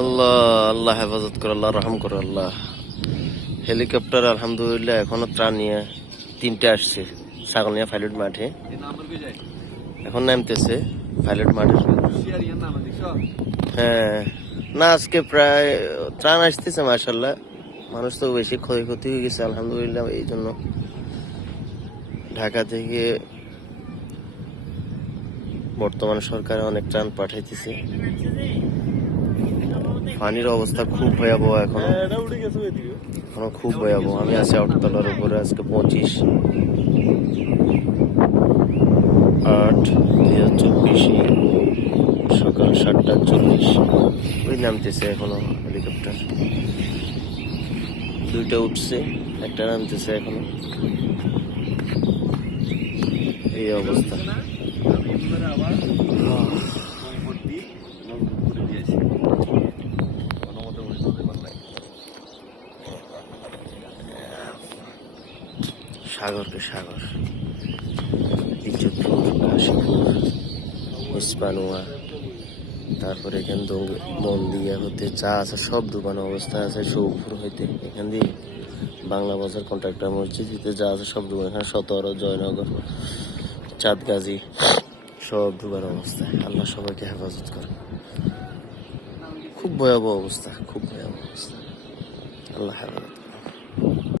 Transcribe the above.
আল্লাহ আল্লাহ হেফাজত করে, আল্লাহ রহম করে আল্লাহ। হেলিকপ্টার আলহামদুলিল্লাহ এখনো ত্রাণ নিয়ে 3টে আসছে ছাগলনিয়া পাইলট মাঠে, এখন নামতেছে পাইলট মাঠে। হ্যাঁ, না আজকে প্রায় ত্রাণ আসতেছে মাশাল্লাহ। মানুষ তো বেশি ক্ষয়ক্ষতি হয়ে গেছে আলহামদুলিল্লাহ। এই জন্য ঢাকা থেকে বর্তমান সরকার অনেক ত্রাণ পাঠাইতেছে। পানির অবস্থা খুব ভয়াবহ, এখনো খুব ভয়াবহ। আমি আছি আটতলার উপরে। আজকে 25/8/2024 সকাল 7:40। ওই নামতেছে এখনো হেলিকপ্টার। 2টা উঠছে, একটা নামতেছে এখনো। এই অবস্থা। সাগরকে সাগর, ইজ্জতপুর, কাশীপুর, ইস্পানুয়া, তারপরে এখান মন্দিয়া হতে চা আছে, সব দোকান অবস্থা আছে। সৌপুর হইতে এখান দিয়ে বাংলা বাজার, কন্ট্রাক্টর মসজিদ হইতে যা আছে সব দোকান। এখানে 17 জয়নগর, চাঁদগাজী, সব দোকান অবস্থায়। আল্লাহ সবাইকে হেফাজত করে। খুব ভয়াবহ অবস্থা, খুব ভয়াবহ অবস্থা। আল্লাহ হেফাজত।